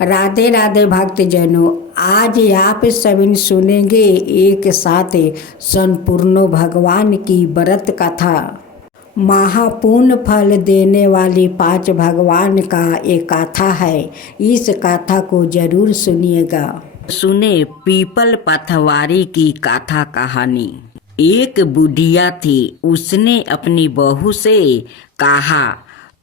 राधे राधे भक्तजनों, आज आप सभी सुनेंगे एक साथ संपूर्ण भगवान की व्रत कथा। महापुण्य फल देने वाली 5 भगवान का एक कथा है। इस कथा को जरूर सुनिएगा। सुने पीपल पथवारी की कथा कहानी। एक बुढ़िया थी। उसने अपनी बहू से कहा,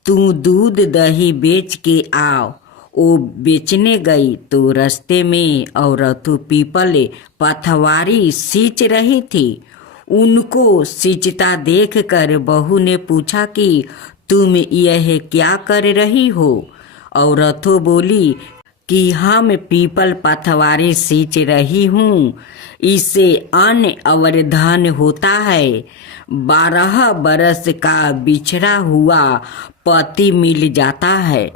तू दूध दही बेच के आओ। वो बेचने गई तो रास्ते में औरत पीपल पथवारी सींच रही थी। उनको सींचता देखकर बहू ने पूछा कि तुम यह क्या कर रही हो। औरतों बोली कि हम पीपल पथवारी सींच रही हूँ, इससे अन्न और धन होता है। 12 बरस का बिछड़ा हुआ पति मिल जाता है।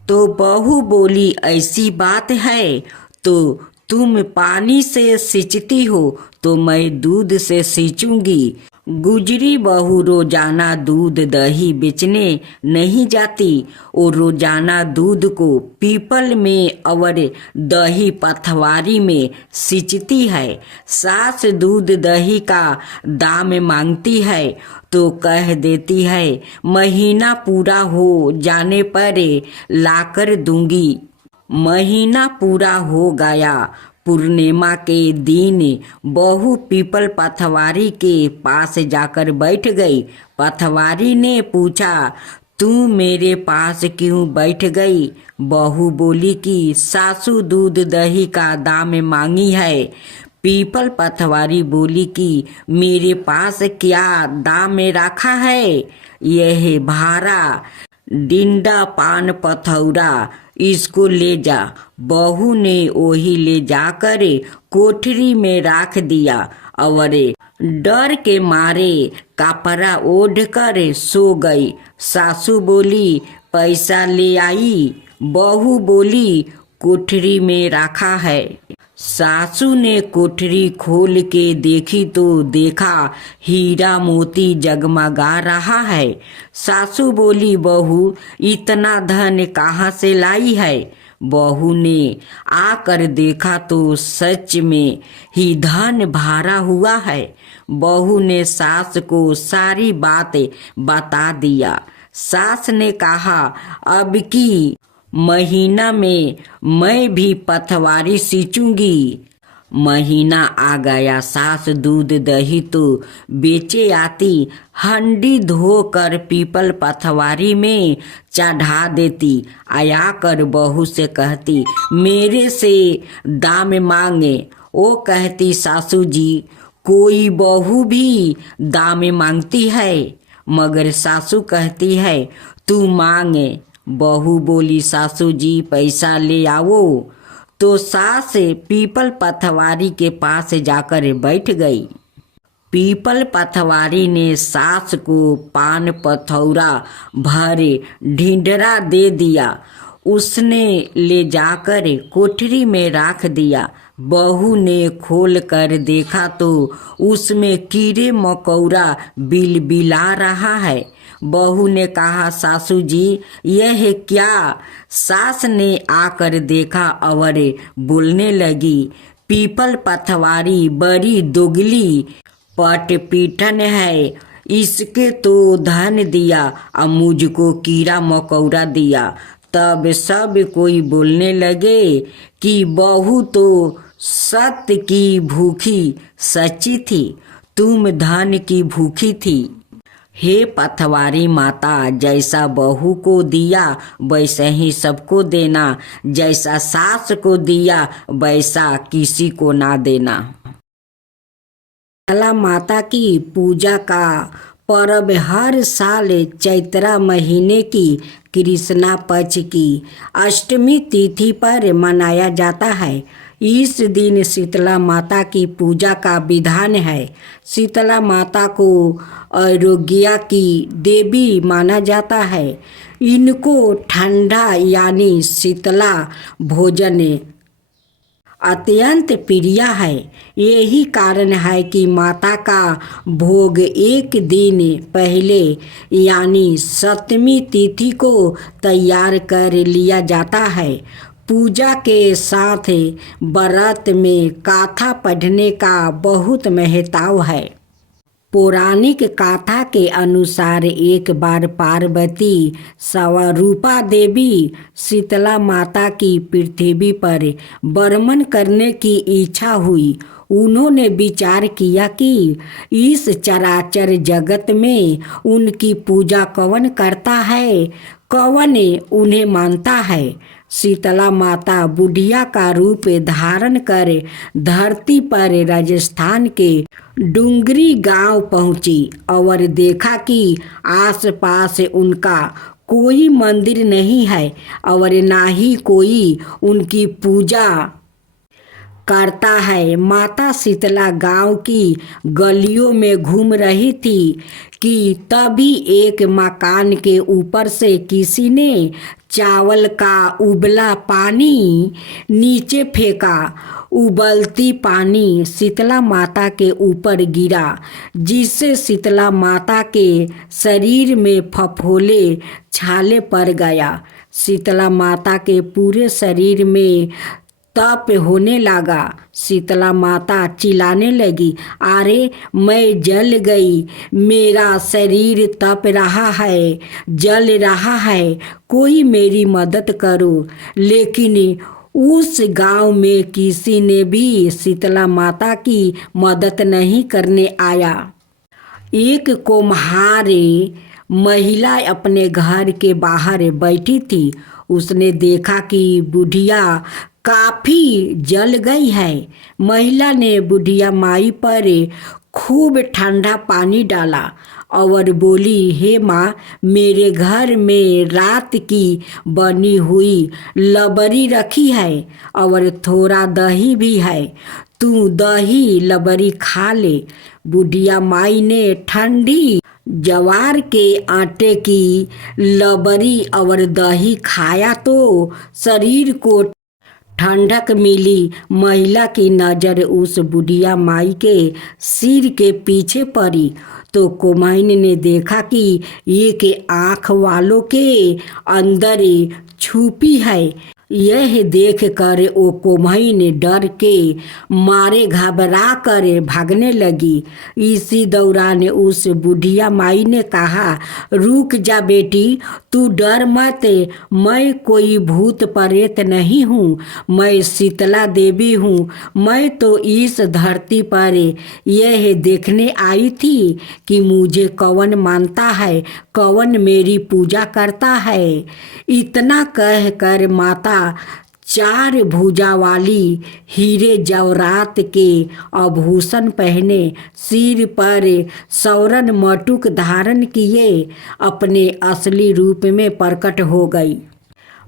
तो बहू बोली, ऐसी बात है तो तुम पानी से सींचती हो तो मैं दूध से सींचूंगी। गुजरी बहू रोजाना दूध दही बेचने नहीं जाती। वो रोजाना दूध को पीपल में और दही पथवारी में सींचती है। सास दूध दही का दाम मांगती है तो कह देती है, महीना पूरा हो जाने पर लाकर दूंगी। महीना पूरा हो गया। पूर्णिमा के दिन बहू पीपल पथवारी के पास जाकर बैठ गई। पथवारी ने पूछा, तू मेरे पास क्यों बैठ गई? बहू बोली कि सासू दूध दही का दाम मांगी है। पीपल पथवारी बोली कि मेरे पास क्या दाम रखा है? यह भारा डिंडा पान पथौरा, इसको ले जा। बहू ने वही ले जाकर कोठरी में रख दिया और डर के मारे कपड़ा ओढ़ कर सो गई। सासू बोली, पैसा ले आई? बहू बोली, कोठरी में रखा है। सासू ने कोठरी खोल के देखी तो देखा हीरा मोती जगमगा रहा है। सासू बोली, बहू इतना धन कहाँ से लाई है? बहू ने आकर देखा तो सच में ही धन भरा हुआ है। बहू ने सास को सारी बातें बता दिया। सास ने कहा, अब की महीना में मैं भी पथवारी सींचूंगी। महीना आ गया। सास दूध दही तो बेचे आती, हंडी धोकर पीपल पथवारी में चढ़ा देती। आया कर बहू से कहती, मेरे से दाम मांगे। वो कहती, सासू जी कोई बहू भी दाम मांगती है? मगर सासू कहती है, तू मांगे। बहू बोली, सासू जी पैसा ले आओ। तो सास पीपल पथवारी के पास जाकर बैठ गई। पीपल पथवारी ने सास को पान पथौरा भरे ढिंढरा दे दिया। उसने ले जाकर कोठरी में रख दिया। बहू ने खोल कर देखा तो उसमें कीड़े मकोड़ा बिलबिला रहा है। बहू ने कहा, सासू जी यह क्या? सास ने आकर देखा और बोलने लगी, पीपल पथवारी बड़ी दोगली पटपीठन है। इसके तो धन दिया और मुझको कीड़ा मकोड़ा दिया। तब सब कोई बोलने लगे कि बहू तो सत्य की भूखी सच्ची थी, तुम धन की भूखी थी। हे पथवारी माता, जैसा बहू को दिया वैसा ही सबको देना। जैसा सास को दिया वैसा किसी को ना देना। शीतला माता की पूजा का पर्व हर साल चैत्र महीने की कृष्णा पक्ष की अष्टमी तिथि पर मनाया जाता है। इस दिन शीतला माता की पूजा का विधान है। शीतला माता को आरोग्य की देवी माना जाता है। इनको ठंडा यानी शीतला भोजन अत्यंत प्रिय है। यही कारण है कि माता का भोग एक दिन पहले यानी सप्तमी तिथि को तैयार कर लिया जाता है। पूजा के साथ व्रत में कथा पढ़ने का बहुत महत्व है। पौराणिक कथा के अनुसार एक बार पार्वती स्वरूपा देवी शीतला माता की पृथ्वी पर बर्मन करने की इच्छा हुई। उन्होंने विचार किया कि इस चराचर जगत में उनकी पूजा कौन करता है, कौन उन्हें मानता है। शीतला माता बुढ़िया का रूप धारण कर धरती पर राजस्थान के डूंगरी गांव पहुंची और देखा कि आसपास उनका कोई मंदिर नहीं है और ना ही कोई उनकी पूजा करता है। माता शीतला गांव की गलियों में घूम रही थी कि तभी एक मकान के ऊपर से किसी ने चावल का उबला पानी नीचे फेंका। उबलती पानी शीतला माता के ऊपर गिरा, जिससे शीतला माता के शरीर में फफोले छाले पड़ गया। शीतला माता के पूरे शरीर में तप होने लगा। शीतला माता चिल्लाने लगी, अरे मैं जल गई, मेरा शरीर तप रहा है, जल रहा है, कोई मेरी मदद करो। लेकिन उस गांव में किसी ने भी शीतला माता की मदद नहीं करने आया। एक कुम्हार महिला अपने घर के बाहर बैठी थी। उसने देखा कि बुढ़िया काफी जल गई है। महिला ने बुढ़िया माई पर खूब ठंडा पानी डाला और बोली, हे माँ, मेरे घर में रात की बनी हुई लबरी रखी है और थोड़ा दही भी है, तू दही लबरी खा ले। बुढ़िया माई ने ठंडी जवार के आटे की लबरी और दही खाया तो शरीर को ठंडक मिली। महिला की नज़र उस बुढ़िया माई के सिर के पीछे पड़ी तो कुम्हाइन ने देखा कि एक आँख वालों के अंदर छुपी है। यह देख कर वो कुम्हाइन डर के मारे घबरा कर भागने लगी। इसी दौरान उस बुढ़िया माई ने कहा, रुक जा बेटी, तू डर मत, मैं कोई भूत प्रेत नहीं हूँ, मैं शीतला देवी हूँ। मैं तो इस धरती पर यह देखने आई थी कि मुझे कौन मानता है, कौन मेरी पूजा करता है। इतना कहकर माता चार भुजा वाली हीरे जवाहरात के आभूषण पहने, सिर पर सौरन मटुक धारण किए अपने असली रूप में प्रकट हो गई।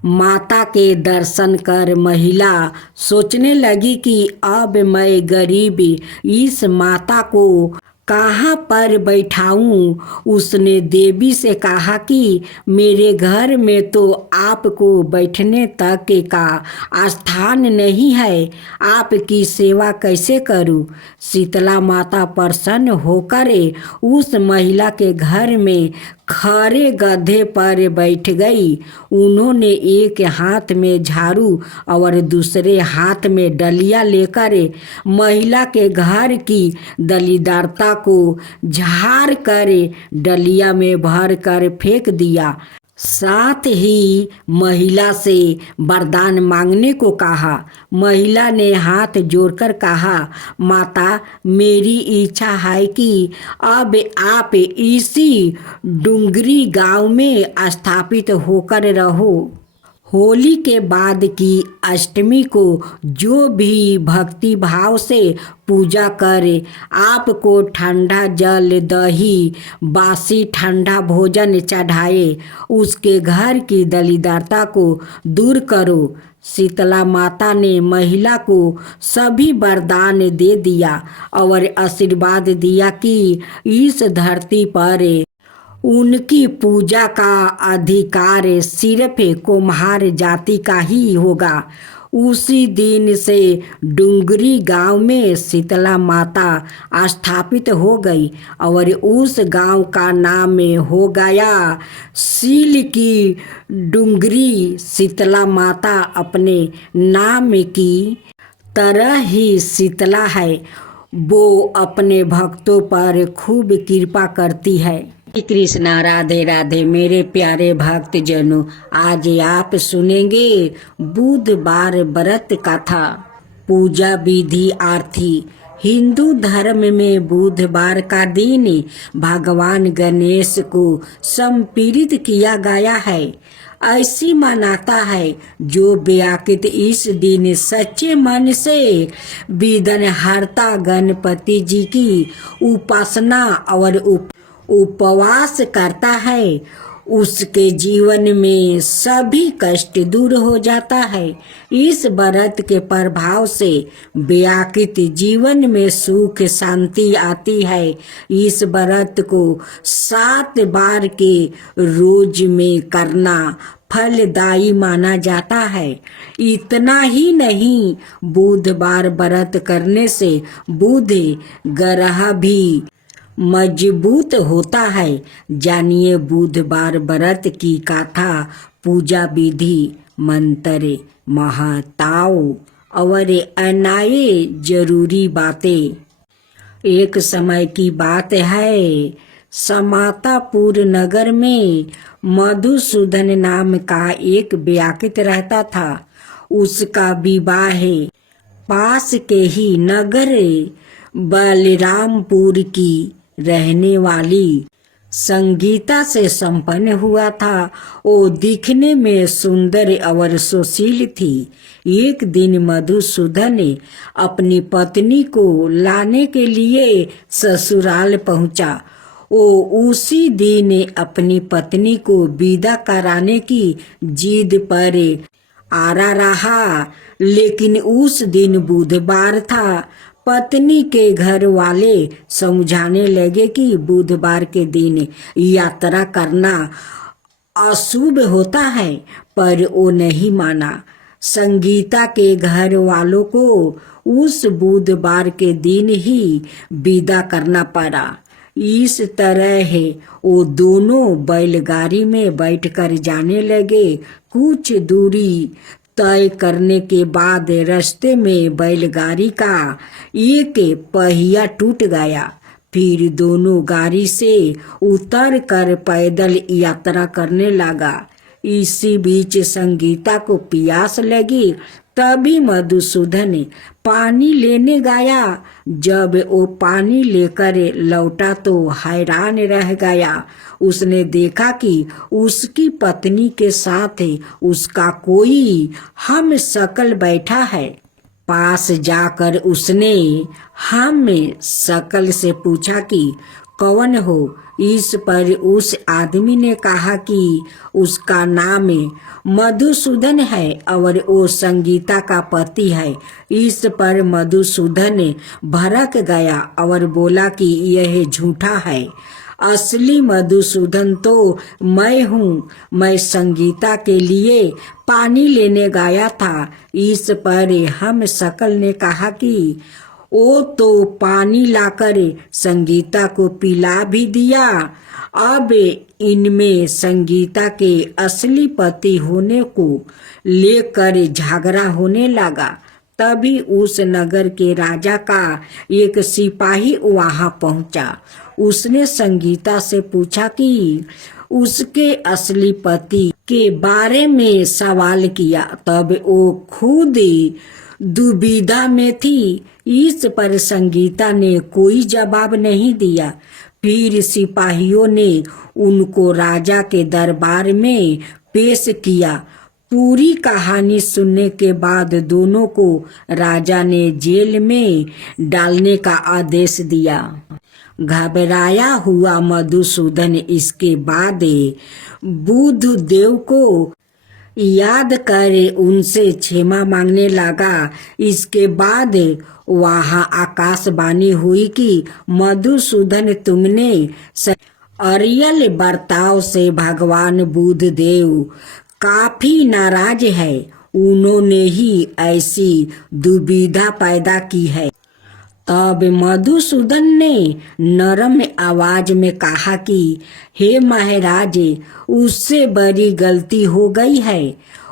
माता के दर्शन कर महिला सोचने लगी कि अब मैं गरीब इस माता को कहाँ पर बैठाऊं। उसने देवी से कहा कि मेरे घर में तो आपको बैठने तक का स्थान नहीं है, आपकी सेवा कैसे करूं। शीतला माता प्रसन्न होकर उस महिला के घर में खड़े गधे पर बैठ गई। उन्होंने एक हाथ में झाड़ू और दूसरे हाथ में डलिया लेकर महिला के घर की दलीदारता को झाड़ कर डलिया में भर कर फेंक दिया। साथ ही महिला से वरदान मांगने को कहा। महिला ने हाथ जोड़कर कहा, माता, मेरी इच्छा है कि अब आप इसी डूंगरी गांव में स्थापित होकर रहो। होली के बाद की अष्टमी को जो भी भक्ति भाव से पूजा करे, आपको ठंडा जल, दही, बासी ठंडा भोजन चढ़ाए, उसके घर की दलीदारता को दूर करो। शीतला माता ने महिला को सभी वरदान दे दिया और आशीर्वाद दिया कि इस धरती पर उनकी पूजा का अधिकार सिर्फ कुम्हार जाति का ही होगा। उसी दिन से डुंगरी गांव में शीतला माता स्थापित हो गई और उस गांव का नाम हो गया सील की डुंगरी। शीतला माता अपने नाम की तरह ही शीतला है, वो अपने भक्तों पर खूब कृपा करती है। कृष्णा राधे राधे। मेरे प्यारे भक्त जनों, आज आप सुनेंगे बुधवार व्रत कथा, पूजा विधि आरती। हिंदू धर्म में बुधवार का दिन भगवान गणेश को समर्पित किया गया है। ऐसी मान्यता है जो व्याकृत इस दिन सच्चे मन से विघ्नहर्ता गणपति जी की उपासना और उपवास करता है, उसके जीवन में सभी कष्ट दूर हो जाता है। इस व्रत के प्रभाव से व्याकृत जीवन में सुख शांति आती है। इस व्रत को 7 बार के रोज में करना फलदायी माना जाता है। इतना ही नहीं, बुधवार व्रत करने से बुध ग्रह भी मजबूत होता है। जानिए बुधवार व्रत की कथा, पूजा विधि, मंत्र, महताओं और अन्य जरूरी बातें। एक समय की बात है, समातापुर नगर में मधुसूदन नाम का एक व्याकृत रहता था। उसका विवाह पास के ही नगर बलरामपुर की रहने वाली संगीता से संपन्न हुआ था। वो दिखने में सुंदर और सुशील थी। एक दिन मधुसूदन अपनी पत्नी को लाने के लिए ससुराल पहुंचा। वो उसी दिन अपनी पत्नी को विदा कराने की जिद पर आरा रहा, लेकिन उस दिन बुधवार था। पत्नी के घर वाले समझाने लगे कि बुधवार के दिन यात्रा करना अशुभ होता है, पर वो नहीं माना। संगीता के घर वालों को उस बुधवार के दिन ही विदा करना पड़ा। इस तरह वो दोनों बैलगाड़ी में बैठकर जाने लगे। कुछ दूरी तय करने के बाद रास्ते में बैलगाड़ी का एक पहिया टूट गया। फिर दोनों गाड़ी से उतर कर पैदल यात्रा करने लगा। इसी बीच संगीता को प्यास लगी। तभी मधुसूदन पानी लेने गया। जब वो पानी लेकर लौटा तो हैरान रह गया। उसने देखा कि उसकी पत्नी के साथ उसका कोई हम शकल बैठा है। पास जाकर उसने हम शकल से पूछा कि कौन हो। इस पर उस आदमी ने कहा कि उसका नाम मधुसूदन है और वो संगीता का पति है। इस पर मधुसूदन भड़क गया और बोला कि यह झूठा है। असली मधुसूदन तो मैं हूँ। मैं संगीता के लिए पानी लेने गया था। इस पर हम शकल ने कहा कि वो तो पानी लाकर संगीता को पिला भी दिया। अब इनमें संगीता के असली पति होने को लेकर झगड़ा होने लगा। तभी उस नगर के राजा का एक सिपाही वहां पहुंचा। उसने संगीता से पूछा कि उसके असली पति के बारे में सवाल किया। तब वो खुद दुविधा में थी। इस पर संगीता ने कोई जवाब नहीं दिया। फिर सिपाहियों ने उनको राजा के दरबार में पेश किया। पूरी कहानी सुनने के बाद दोनों को राजा ने जेल में डालने का आदेश दिया। घबराया हुआ मधुसूदन इसके बाद बुधदेव को याद कर उनसे क्षमा मांगने लगा। इसके बाद वहां आकाशवाणी हुई कि मधुसूदन, तुमने अरियल बर्ताव से भगवान बुधदेव काफी नाराज है। उन्होंने ही ऐसी दुविधा पैदा की है। तब मधुसूदन ने नरम आवाज में कहा कि हे महाराज, उससे बड़ी गलती हो गई है।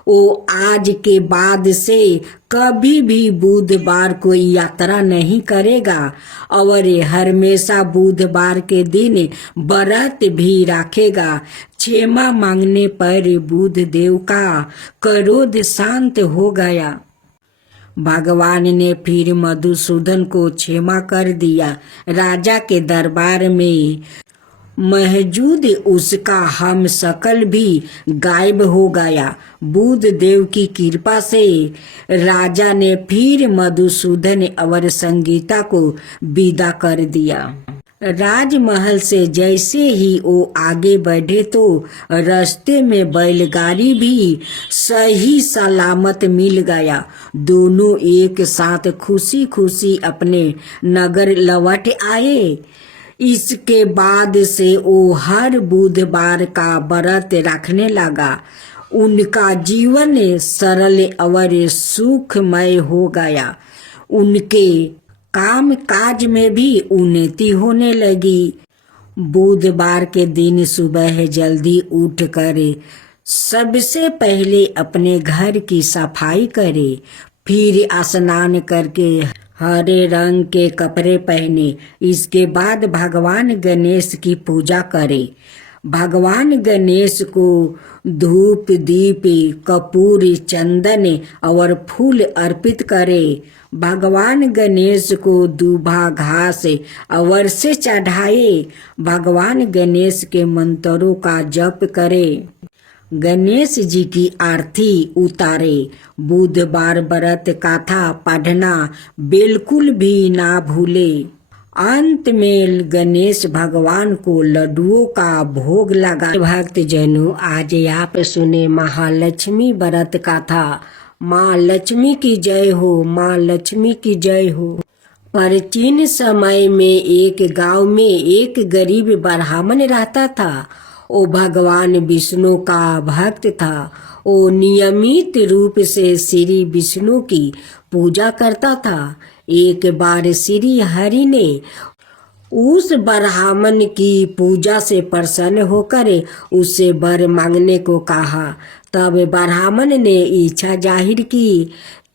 वो आज के बाद से कभी भी बुधवार को यात्रा नहीं करेगा और हमेशा बुधवार के दिन व्रत भी रखेगा। क्षमा मांगने पर बुधदेव का क्रोध शांत हो गया। भगवान ने फिर मधुसूदन को क्षमा कर दिया। राजा के दरबार में मौजूद उसका हम शकल भी गायब हो गया। बुध देव की कृपा से राजा ने फिर मधुसूदन और संगीता को विदा कर दिया। राजमहल से जैसे ही वो आगे बढ़े तो रास्ते में बैलगाड़ी भी सही सलामत मिल गया। दोनों एक साथ खुशी खुशी अपने नगर लौट आए। इसके बाद से वो हर बुधवार का व्रत रखने लगा। उनका जीवन सरल और सुखमय हो गया। उनके काम काज में भी उन्नति होने लगी। बुधवार के दिन सुबह जल्दी उठकर सबसे पहले अपने घर की सफाई करे, फिर स्नान करके हरे रंग के कपड़े पहने। इसके बाद भगवान गणेश की पूजा करे। भगवान गणेश को धूप दीप कपूर चंदन और फूल अर्पित करे। भगवान गणेश को दूबा घास अवश्य चढ़ाए। भगवान गणेश के मंत्रों का जप करे। गणेश जी की आरती उतारे। बुधवार व्रत कथा पढ़ना बिल्कुल भी ना भूले। अंत में गणेश भगवान को लड्डुओं का भोग लगा। भक्त जनों, आज आप सुने महालक्ष्मी व्रत कथा। माँ लक्ष्मी की जय हो, माँ लक्ष्मी की जय हो। प्राचीन समय में एक गांव में एक गरीब ब्राह्मण रहता था। वो भगवान विष्णु का भक्त था। वो नियमित रूप से श्री विष्णु की पूजा करता था। एक बार श्री हरि ने उस ब्राह्मण की पूजा से प्रसन्न होकर उससे वर मांगने को कहा। तब ब्राह्मण ने इच्छा जाहिर की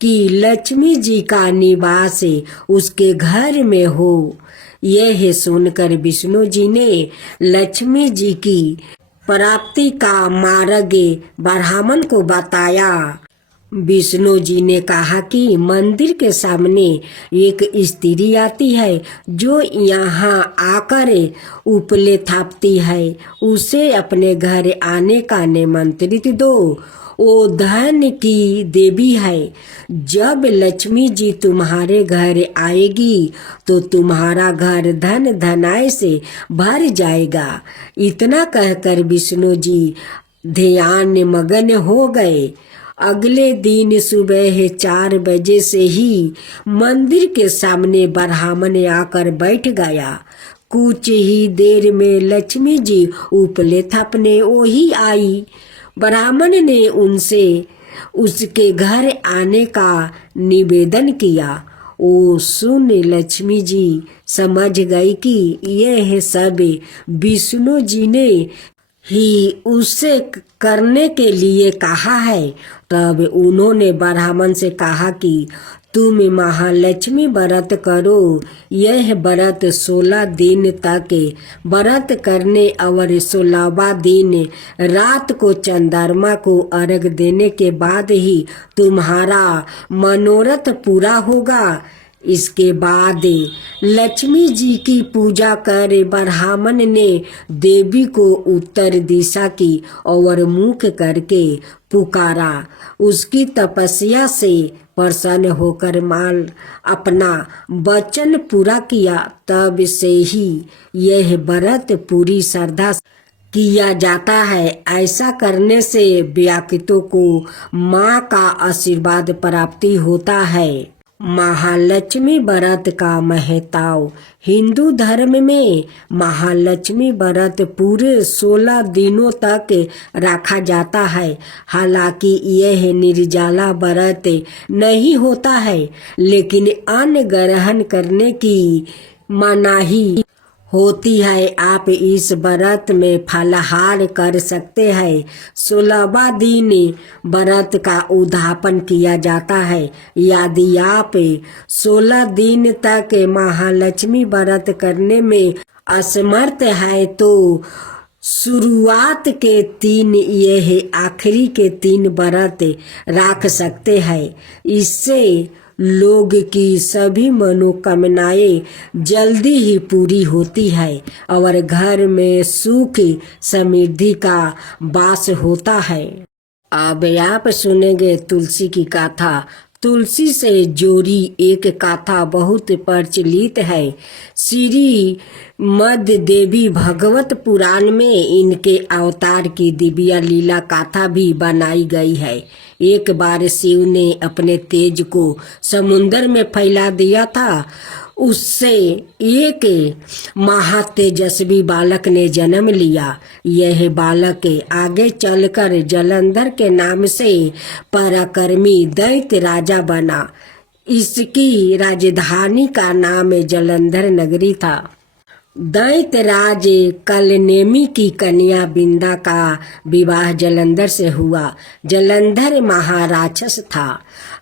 कि लक्ष्मी जी का निवास उसके घर में हो। यह सुनकर विष्णु जी ने लक्ष्मी जी की प्राप्ति का मार्ग ब्राह्मण को बताया। विष्णु जी ने कहा कि मंदिर के सामने एक स्त्री आती है जो यहाँ आकर उपले थापती है। उसे अपने घर आने का निमंत्रित दो। वो धन की देवी है। जब लक्ष्मी जी तुम्हारे घर आएगी तो तुम्हारा घर धन धनाय से भर जाएगा। इतना कहकर विष्णु जी ध्यान मगन हो गए। अगले दिन सुबह 4 बजे से ही मंदिर के सामने ब्राह्मण आकर बैठ गया। कुछ ही देर में लक्ष्मी जी उपले थापने वही आई। ब्राह्मण ने उनसे उसके घर आने का निवेदन किया। वो सुन लक्ष्मी जी समझ गई कि यह सब विष्णु जी ने ही उससे करने के लिए कहा है। तब उन्होंने ब्राह्मण से कहा कि तुम महालक्ष्मी व्रत करो। यह व्रत 16 दिन तक व्रत करने और 16वां दिन रात को चंद्रमा को अर्घ देने के बाद ही तुम्हारा मनोरथ पूरा होगा। इसके बाद लक्ष्मी जी की पूजा कर ब्राह्मण ने देवी को उत्तर दिशा की ओर मुख करके पुकारा। उसकी तपस्या से प्रसन्न होकर माल अपना वचन पूरा किया। तब से ही यह व्रत पूरी श्रद्धा किया जाता है। ऐसा करने से व्यक्तियों को माँ का आशीर्वाद प्राप्ति होता है। महालक्ष्मी व्रत का महताव। हिंदू धर्म में महालक्ष्मी व्रत पूरे 16 दिनों तक रखा जाता है। हालांकि यह निर्जला व्रत नहीं होता है, लेकिन अन्न ग्रहण करने की मनाही होती है। आप इस व्रत में फलाहार कर सकते हैं। 16वां दिन व्रत का उद्यापन किया जाता है। यदि आप 16 दिन तक महालक्ष्मी व्रत करने में असमर्थ है तो शुरुआत के 3 यह आखिरी के 3 व्रत रख सकते हैं। इससे लोग की सभी मनोकामनाएं जल्दी ही पूरी होती है और घर में सुख समृद्धि का वास होता है। अब आप सुनेंगे तुलसी की गाथा। तुलसी से जोड़ी एक गाथा बहुत प्रचलित है। श्री मध्य देवी भगवत पुराण में इनके अवतार की दिव्य लीला गाथा भी बनाई गई है। एक बार शिव ने अपने तेज को समुद्र में फैला दिया था। उससे एक महातेजस्वी बालक ने जन्म लिया। यह बालक आगे चलकर जलंधर के नाम से पराक्रमी दैत्य राजा बना। इसकी राजधानी का नाम जलंधर नगरी था। दैत्यराज कलनेमी की कन्या बिंदा का विवाह जलंधर से हुआ। जलंधर महाराक्षस था।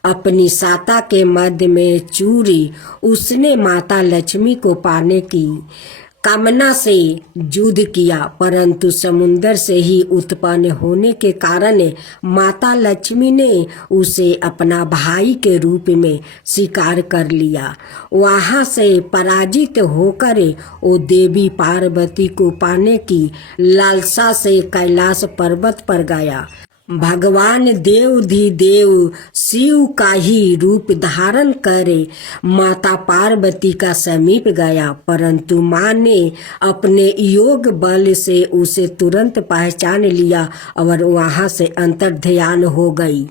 अपनी साता के मध्य में चूरी उसने माता लक्ष्मी को पाने की कामना से युद्ध किया, परंतु समुद्र से ही उत्पन्न होने के कारण माता लक्ष्मी ने उसे अपना भाई के रूप में स्वीकार कर लिया। वहां से पराजित होकर वो देवी पार्वती को पाने की लालसा से कैलाश पर्वत पर गया। भगवान देवाधिदेव शिव का ही रूप धारण करे माता पार्वती का समीप गया, परंतु मां ने अपने योग बल से उसे तुरंत पहचान लिया और वहां से अंतर्ध्यान हो गई।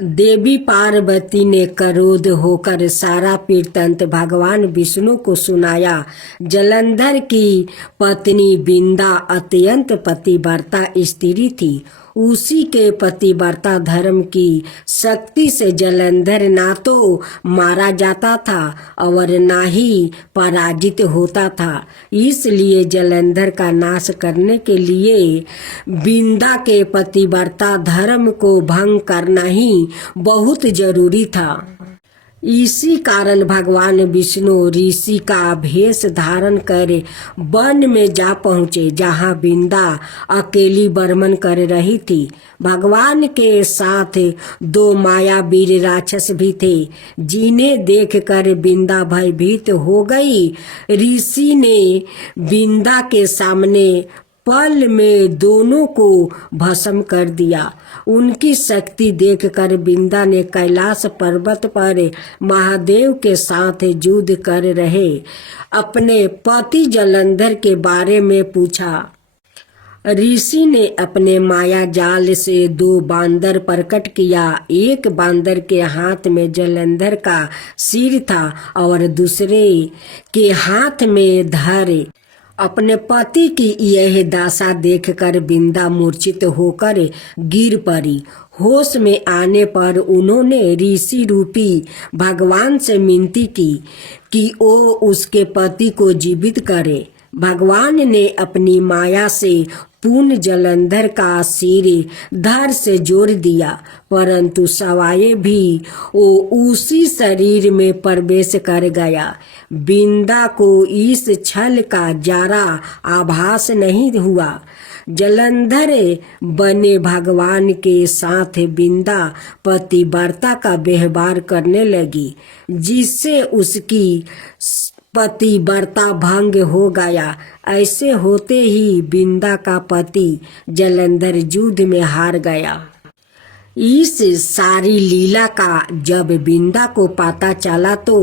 देवी पार्वती ने क्रोध होकर सारा वृत्तांत भगवान विष्णु को सुनाया। जलंधर की पत्नी बिंदा अत्यंत पतिव्रता स्त्री थी। उसी के पतिव्रता धर्म की शक्ति से जलंधर ना तो मारा जाता था और ना ही पराजित होता था। इसलिए जलंधर का नाश करने के लिए बिंदा के पतिव्रता धर्म को भंग करना ही बहुत जरूरी था। इसी कारण भगवान विष्णु ऋषि का भेष धारण कर वन में जा पहुँचे, जहाँ बिंदा अकेली बर्मन कर रही थी। भगवान के साथ 2 मायावीर राक्षस भी थे, जिन्हें देखकर बिंदा भयभीत हो गई। ऋषि ने बिंदा के सामने पल में दोनों को भस्म कर दिया। उनकी शक्ति देखकर बिंदा ने कैलाश पर्वत पर महादेव के साथ युद्ध कर रहे अपने पति जलंधर के बारे में पूछा। ऋषि ने अपने माया जाल से 2 बांदर प्रकट किया। एक बांदर के हाथ में जलंधर का सिर था और दूसरे के हाथ में धर। अपने पति की यह दशा देखकर बिंदा मूर्छित होकर गिर पड़ी। होश में आने पर उन्होंने ऋषि रूपी भगवान से विनती की कि वो उसके पति को जीवित करे। भगवान ने अपनी माया से पूर्ण जलंधर का सिर धड़ से जोड़ दिया, परंतु सवाए भी वो उसी शरीर में प्रवेश कर गया। बिंदा को इस छल का जरा आभास नहीं हुआ। जलंधर बने भगवान के साथ बिंदा पतिव्रता का व्यवहार करने लगी, जिससे उसकी पतिव्रता भंग हो गया। ऐसे होते ही बिंदा का पति जलंधर युद्ध में हार गया। इस सारी लीला का जब बिंदा को पता चला तो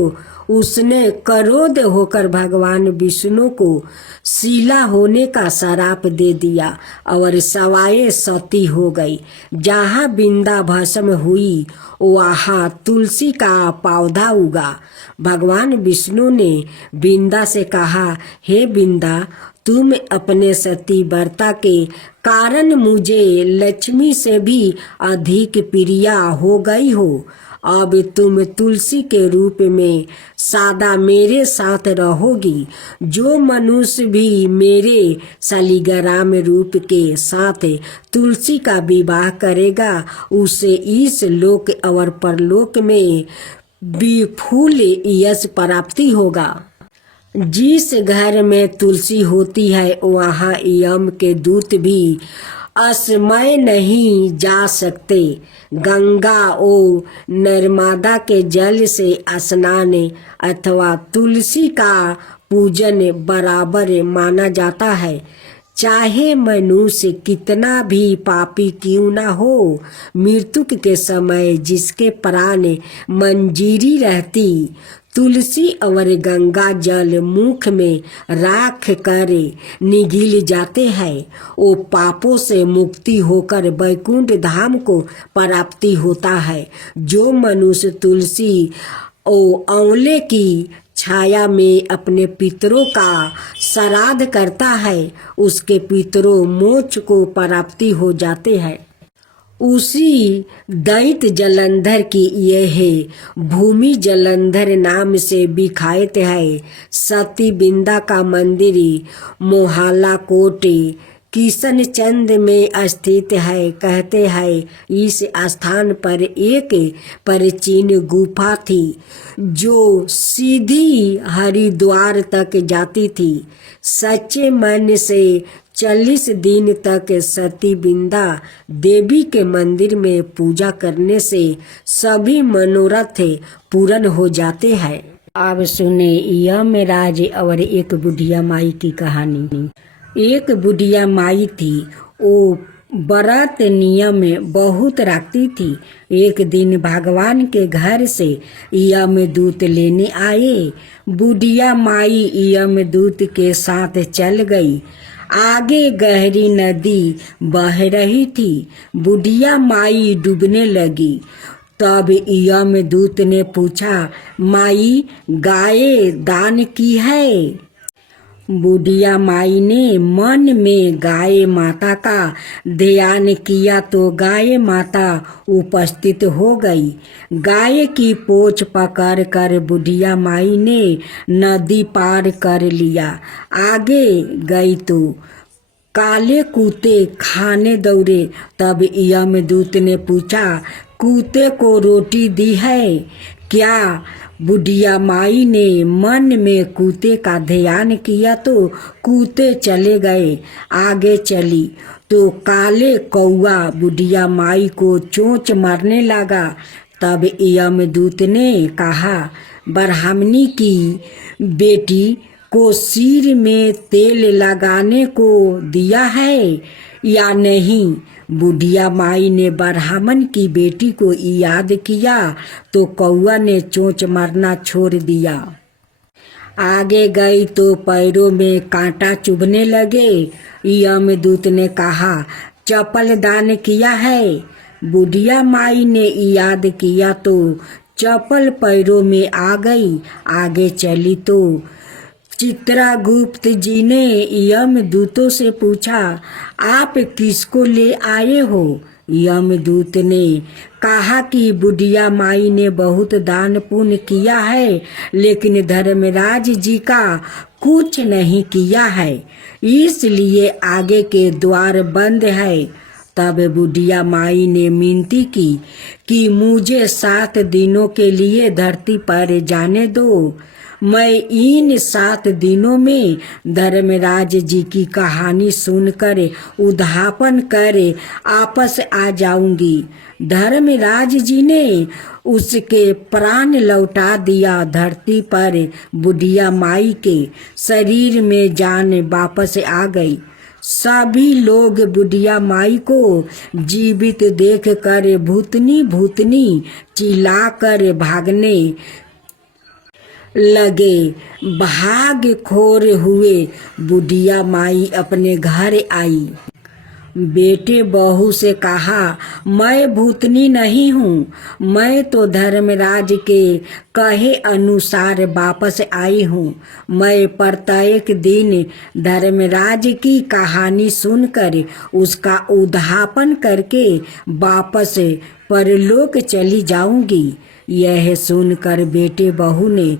उसने क्रोध होकर भगवान विष्णु को शीला होने का श्राप दे दिया और सवाए सती हो गई। जहाँ बिंदा भस्म हुई वहाँ तुलसी का पौधा उगा। भगवान विष्णु ने बिंदा से कहा, हे बिंदा, तुम अपने सती व्रता के कारण मुझे लक्ष्मी से भी अधिक प्रिया हो गई हो। अब तुम तुलसी के रूप में सदा मेरे साथ रहोगी। जो मनुष्य भी मेरे शालिग्राम रूप के साथ तुलसी का विवाह करेगा उसे इस लोक और परलोक में विपुल यश प्राप्ति होगा। जिस घर में तुलसी होती है वहाँ यम के दूत भी असमय नहीं जा सकते। गंगा और नर्मदा के जल से स्नान अथवा तुलसी का पूजन बराबर माना जाता है। चाहे मनुष्य कितना भी पापी क्यों ना हो, मृत्यु के समय जिसके प्राण मंजीरी रहती, तुलसी और गंगा जल मुख में राख कर निगल जाते हैं। वो पापों से मुक्ति होकर वैकुंठ धाम को प्राप्ति होता है। जो मनुष्य तुलसी और आंवले की छाया में अपने पितरों का श्राद्ध करता है उसके पितरों मोक्ष को प्राप्ति हो जाते हैं। उसी दैत्य जलंधर की यह भूमि जलंधर नाम से विख्यात है। सती बिंदा का मंदिर मोहल्ला कोट किशन चंद में स्थित है। कहते हैं इस स्थान पर एक प्राचीन गुफा थी जो सीधी हरिद्वार तक जाती थी। सच्चे मन से 40 दिन तक सती बिंदा देवी के मंदिर में पूजा करने से सभी मनोरथ पूर्ण हो जाते हैं। अब सुने यमराज और एक बुढ़िया माई की कहानी। एक बुढ़िया माई थी, वो व्रत नियम बहुत रखती थी। एक दिन भगवान के घर से यमदूत लेने आए। बुढ़िया माई यमदूत के साथ चल गई। आगे गहरी नदी बह रही थी। बुढ़िया माई डूबने लगी। तब यमदूत ने पूछा, माई, गाय दान की है? बुढ़िया माई ने मन में गाय माता का ध्यान किया तो गाय माता उपस्थित हो गई। गाय की पोंछ पकड़ कर बुढ़िया माई ने नदी पार कर लिया। आगे गई तो काले कूते खाने दौड़े। तब यमदूत ने पूछा, कूते को रोटी दी है क्या? बुढ़िया माई ने मन में कूते का ध्यान किया तो कूते चले गए। आगे चली तो काले कौआ बुढ़िया माई को चोंच मारने लगा। तब यमदूत ने कहा, ब्राह्मणी की बेटी को सिर में तेल लगाने को दिया है या नहीं? बुढ़िया माई ने ब्राह्मण की बेटी को याद किया तो कौआ ने चोंच मारना छोड़ दिया। आगे गई तो पैरों में कांटा चुभने लगे। यमदूत ने कहा, चप्पल दान किया है? बुढ़िया माई ने याद किया तो चप्पल पैरों में आ गई। आगे चली तो चित्रगुप्त जी ने यमदूतों से पूछा, आप किसको ले आए हो? यमदूत ने कहा कि बुढ़िया माई ने बहुत दान पुण्य किया है लेकिन धर्मराज जी का कुछ नहीं किया है, इसलिए आगे के द्वार बंद है। तब बुढ़िया माई ने मिनती की कि मुझे 7 दिनों के लिए धरती पर जाने दो। मैं इन 7 दिनों में धर्मराज जी की कहानी सुनकर उद्यापन कर आपस आ जाऊंगी। धर्मराज जी ने उसके प्राण लौटा दिया। धरती पर बुढ़िया माई के शरीर में जान वापस आ गई। सभी लोग बुढ़िया माई को जीवित देखकर भूतनी भूतनी चिल्लाकर भागने लगे भाग्य खोर हुए बुढ़िया माई अपने घर आई। बेटे बहू से कहा, मैं भूतनी नहीं हूँ, मैं तो धर्मराज के कहे अनुसार वापस आई हूँ। मैं प्रत्येक दिन धर्मराज की कहानी सुनकर उसका उद्यापन करके वापस परलोक चली जाऊंगी। यह सुनकर बेटे बहू ने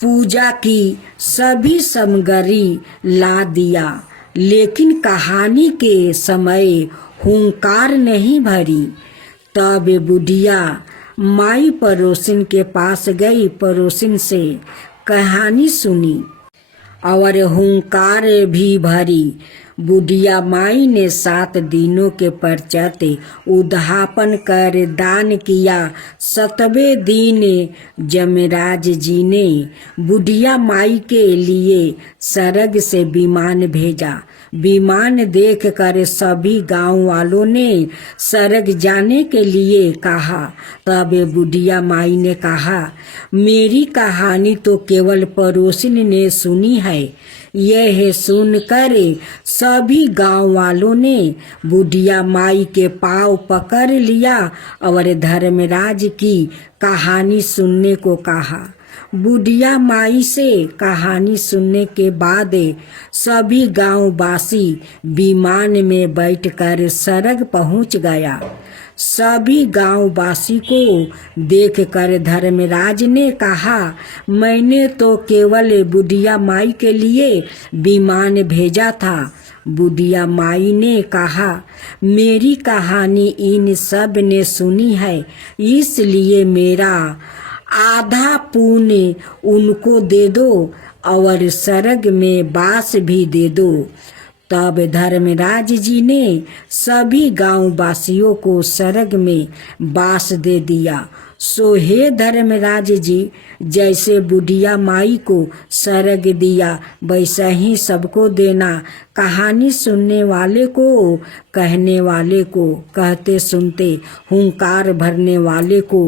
पूजा की सभी सामग्री ला दिया, लेकिन कहानी के समय हुंकार नहीं भरी। तब बुढ़िया माई पड़ोसिन के पास गई, पड़ोसिन से कहानी सुनी और हुंकार भी भरी। बुढ़िया माई ने 7 दिनों के पश्चात उद्यापन कर दान किया। 7वें दिन जमराज जी ने बुढ़िया माई के लिए स्वर्ग से विमान भेजा। विमान देखकर सभी गांव वालों ने स्वर्ग जाने के लिए कहा। तब बुढ़िया माई ने कहा, मेरी कहानी तो केवल पड़ोसिन ने सुनी है। यह सुनकर सभी गांव वालों ने बुढ़िया माई के पांव पकड़ लिया और धर्मराज की कहानी सुनने को कहा। बुढ़िया माई से कहानी सुनने के बाद सभी गांववासी विमान में बैठकर स्वर्ग पहुंच गया। सभी गांववासी को देखकर धर्मराज ने कहा, मैंने तो केवल बुढ़िया माई के लिए विमान भेजा था। बुढ़िया माई ने कहा, मेरी कहानी इन सब ने सुनी है, इसलिए मेरा आधा पुण्य उनको दे दो और स्वर्ग में वास भी दे दो। तब धर्मराज जी ने सभी गांववासियों को स्वर्ग में वास दे दिया। सो हे धर्मराज जी, जैसे बुढ़िया माई को स्वर्ग दिया वैसा ही सबको देना। कहानी सुनने वाले को, कहने वाले को, कहते सुनते हुंकार भरने वाले को।